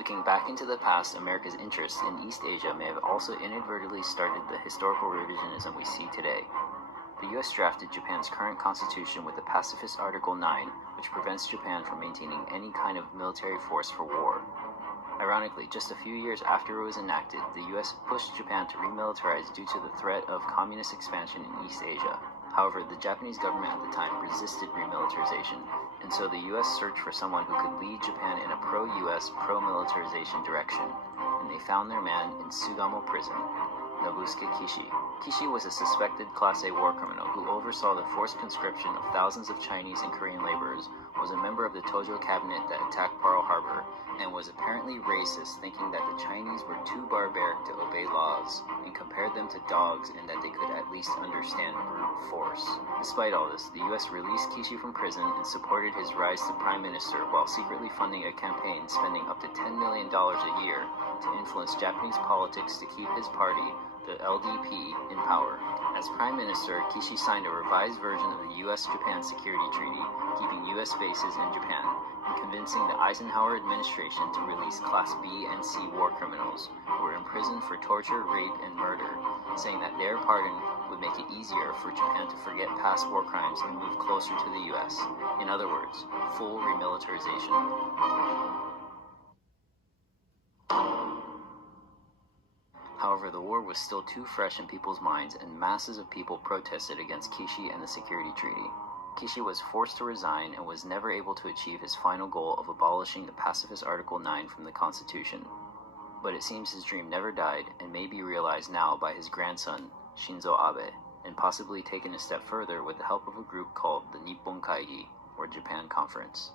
Looking back into the past, America's interest in East Asia may have also inadvertently started the historical revisionism we see today. The U.S. drafted Japan's current constitution with the pacifist Article 9, which prevents Japan from maintaining any kind of military force for war. Ironically, just a few years after it was enacted, the U.S. pushed Japan to remilitarize due to the threat of communist expansion in East Asia. However, the Japanese government at the time resisted remilitarization, and so the U.S. searched for someone who could lead Japan in a pro-U.S., pro-militarization direction, and they found their man in巣鴨prison, Nobusuke Kishi. Kishi was a suspected Class A war criminal who oversaw the forced conscription of thousands of Chinese and Korean laborers, was a member of the Tojo cabinet that attacked Pearl Harbor, and was apparently racist, thinking that the Chinese were too barbaric to obey laws, and compared them to dogs and that they could at least understand brute force. Despite all this, the U.S. released Kishi from prison and supported his rise to prime minister while secretly funding a campaign spending up to $10 million a year to influence Japanese politics to keep his party, the LDP, in power. As Prime Minister, Kishi signed a revised version of the U.S.-Japan Security Treaty, keeping U.S. bases in Japan, and convincing the Eisenhower administration to release Class B and C war criminals who were imprisoned for torture, rape, and murder, saying that their pardon would make it easier for Japan to forget past war crimes and move closer to the U.S. In other words, full remilitarization. However, the war was still too fresh in people's minds, and masses of people protested against Kishi and the Security Treaty. Kishi was forced to resign and was never able to achieve his final goal of abolishing the pacifist Article 9 from the Constitution. But it seems his dream never died and may be realized now by his grandson, Shinzo Abe, and possibly taken a step further with the help of a group called the Nippon Kaigi, or Japan Conference.